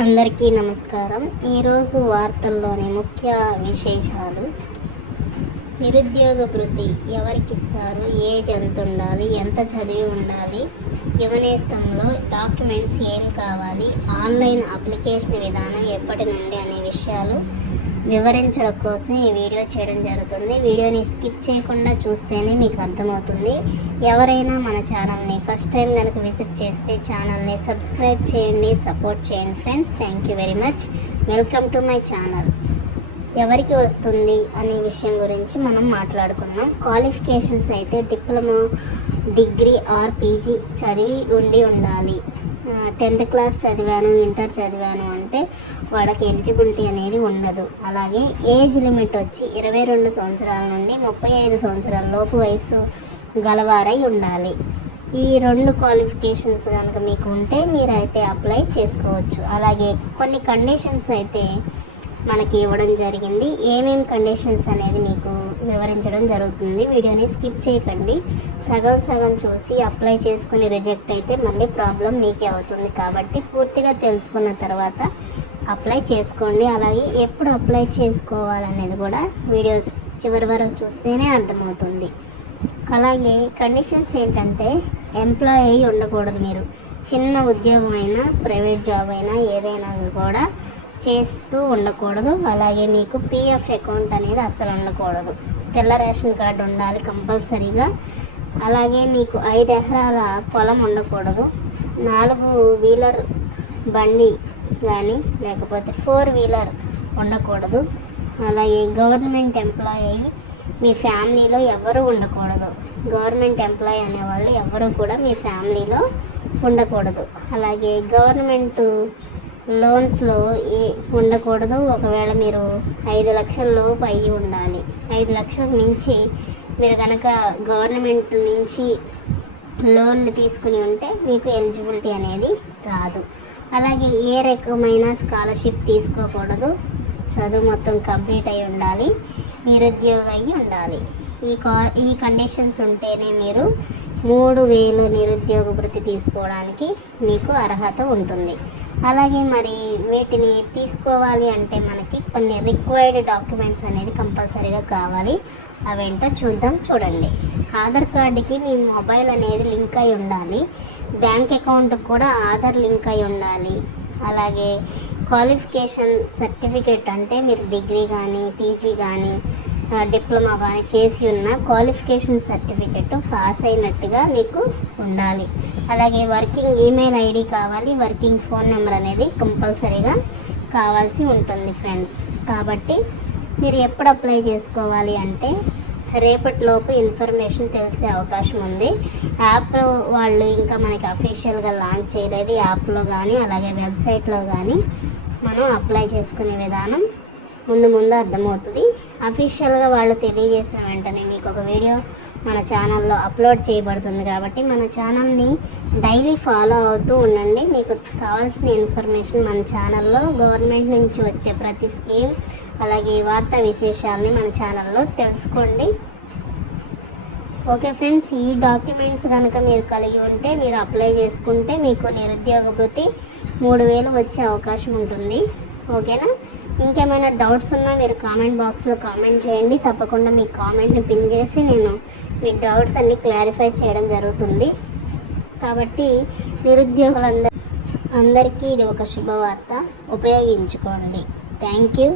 అందరికీ నమస్కారం. ఈరోజు వార్తల్లోని ముఖ్య విశేషాలు. నిరుద్యోగ భృతి ఎవరికి ఇస్తారు ఏజ్ ఎంత ఉండాలి? ఎంత చదివి ఉండాలి? యువనేస్తంలో డాక్యుమెంట్స్ ఏం కావాలి? ఆన్లైన్ అప్లికేషన్ విధానం ఎప్పటి నుండి అనే విషయాలు వివరించడం కోసం ఈ వీడియో చేయడం జరుగుతుంది. వీడియోని స్కిప్ చేయకుండా చూస్తేనే మీకు అర్థమవుతుంది. ఎవరైనా మన ఛానల్ని ఫస్ట్ టైం కనుక విజిట్ చేస్తే ఛానల్ని సబ్స్క్రైబ్ చేయండి సపోర్ట్ చేయండి friends. Thank you very much. Welcome to my channel. ఎవరికి వస్తుంది అనే విషయం గురించి మనం మాట్లాడుకుందాం. క్వాలిఫికేషన్స్ అయితే డిప్లొమా డిగ్రీ ఆర్ పీజీ చదివి ఉండి ఉండాలి. టెన్త్ క్లాస్ చదివాను ఇంటర్ చదివాను అంటే వాళ్ళకి ఎలిజిబిలిటీ అనేది ఉండదు. అలాగే ఏజ్ లిమిట్ వచ్చి ఇరవై రెండు సంవత్సరాల నుండి ముప్పై ఐదు సంవత్సరాల లోపు వయసు గలవారై ఉండాలి. ఈ రెండు క్వాలిఫికేషన్స్ కనుక మీకు ఉంటే మీరైతే అప్లై చేసుకోవచ్చు. అలాగే కొన్ని కండిషన్స్ అయితే మనకి ఇవ్వడం జరిగింది. ఏమేమి కండిషన్స్ అనేది మీకు వివరించడం జరుగుతుంది. వీడియోని స్కిప్ చేయకండి. సగం సగం చూసి అప్లై చేసుకుని రిజెక్ట్ అయితే మళ్ళీ ప్రాబ్లం మీకే అవుతుంది. కాబట్టి పూర్తిగా తెలుసుకున్న తర్వాత అప్లై చేసుకోండి. అలాగే ఎప్పుడు అప్లై చేసుకోవాలనేది కూడా వీడియోస్ చివరి వరకు చూస్తేనే అర్థమవుతుంది. అలాగే కండిషన్స్ ఏంటంటే ఎంప్లాయ్ అయి ఉండకూడదు మీరు. చిన్న ఉద్యోగం అయినా ప్రైవేట్ జాబ్ అయినా ఏదైనా కూడా చేస్తూ ఉండకూడదు. అలాగే మీకు పిఎఫ్ అకౌంట్ అనేది అసలు ఉండకూడదు. తెల్ల రేషన్ కార్డు ఉండాలి కంపల్సరీగా. అలాగే మీకు ఐదు ఎకరాల పొలం ఉండకూడదు. నాలుగు వీలర్ బండి కానీ లేకపోతే ఫోర్ వీలర్ ఉండకూడదు. అలాగే గవర్నమెంట్ ఎంప్లాయ్ అయ్యి మీ ఫ్యామిలీలో ఎవరు ఉండకూడదు. గవర్నమెంట్ ఎంప్లాయ్ అనేవాళ్ళు ఎవరు కూడా మీ ఫ్యామిలీలో ఉండకూడదు. అలాగే గవర్నమెంట్ లోన్స్లో ఏ ఉండకూడదు. ఒకవేళ మీరు ఐదు లక్షల లోపు అయ్యి ఉండాలి. ఐదు లక్షలకు మించి మీరు కనుక గవర్నమెంట్ నుంచి లోన్లు తీసుకుని ఉంటే మీకు ఎలిజిబిలిటీ అనేది రాదు. అలాగే ఏ రకమైన స్కాలర్షిప్ తీసుకోకూడదు. చదువు మొత్తం కంప్లీట్ అయి ఉండాలి. నిరుద్యోగ అయి ఉండాలి. ఈ కా ఈ కండిషన్స్ ఉంటేనే మీరు మూడు వేలు నిరుద్యోగ వృత్తి తీసుకోవడానికి మీకు అర్హత ఉంటుంది. అలాగే మరి వీటిని తీసుకోవాలి అంటే మనకి కొన్ని రిక్వైర్డ్ డాక్యుమెంట్స్ అనేది కంపల్సరీగా కావాలి. అవేంటో చూద్దాం చూడండి. ఆధార్ కార్డుకి మీ మొబైల్ అనేది లింక్ అయి ఉండాలి. బ్యాంక్ అకౌంట్కి కూడా ఆధార్ లింక్ అయి ఉండాలి. అలాగే క్వాలిఫికేషన్ సర్టిఫికేట్ అంటే మీరు డిగ్రీ కానీ పీజీ కానీ డిప్లొమా కానీ చేసి ఉన్న క్వాలిఫికేషన్ సర్టిఫికెట్ పాస్ అయినట్టుగా మీకు ఉండాలి. అలాగే వర్కింగ్ ఈమెయిల్ ఐడి కావాలి వర్కింగ్ ఫోన్ నెంబర్ అనేది కంపల్సరీగా కావాల్సి ఉంటుంది ఫ్రెండ్స్. కాబట్టి మీరు ఎప్పుడు అప్లై చేసుకోవాలి అంటే రేపటిలోపు ఇన్ఫర్మేషన్ తెలిసే అవకాశం ఉంది. యాప్ వాళ్ళు ఇంకా మనకి అఫీషియల్గా లాంచ్ చేయలేదు. యాప్లో కానీ అలాగే వెబ్సైట్లో కానీ మనం అప్లై చేసుకునే విధానం ముందు ముందు అర్థమవుతుంది. అఫీషియల్గా వాళ్ళు తెలియజేసిన వెంటనే మీకు ఒక వీడియో మన ఛానల్లో అప్లోడ్ చేయబడుతుంది కాబట్టి మన ఛానల్ని డైలీ ఫాలో అవుతూ ఉండండి. మీకు కావాల్సిన ఇన్ఫర్మేషన్ మన ఛానల్లో గవర్నమెంట్ నుంచి వచ్చే ప్రతి స్కీమ్ అలాగే వార్తా విశేషాలని మన ఛానల్లో తెలుసుకోండి. ఓకే ఫ్రెండ్స్ ఈ డాక్యుమెంట్స్ కనుక మీరు కలిగి ఉంటే మీరు అప్లై చేసుకుంటే మీకు నిరుద్యోగ భృతి మూడు వేలు వచ్చే అవకాశం ఉంటుంది. ఓకేనా? ఇంకేమైనా డౌట్స్ ఉన్నా మీరు కామెంట్ బాక్స్లో కామెంట్ చేయండి. తప్పకుండా మీ కామెంట్ని పిన్ చేసి నేను మీ డౌట్స్ అన్నీ క్లారిఫై చేయడం జరుగుతుంది. కాబట్టి నిరుద్యోగులందరూ అందరికీ ఇది ఒక శుభవార్త. ఉపయోగించుకోండి. Thank you.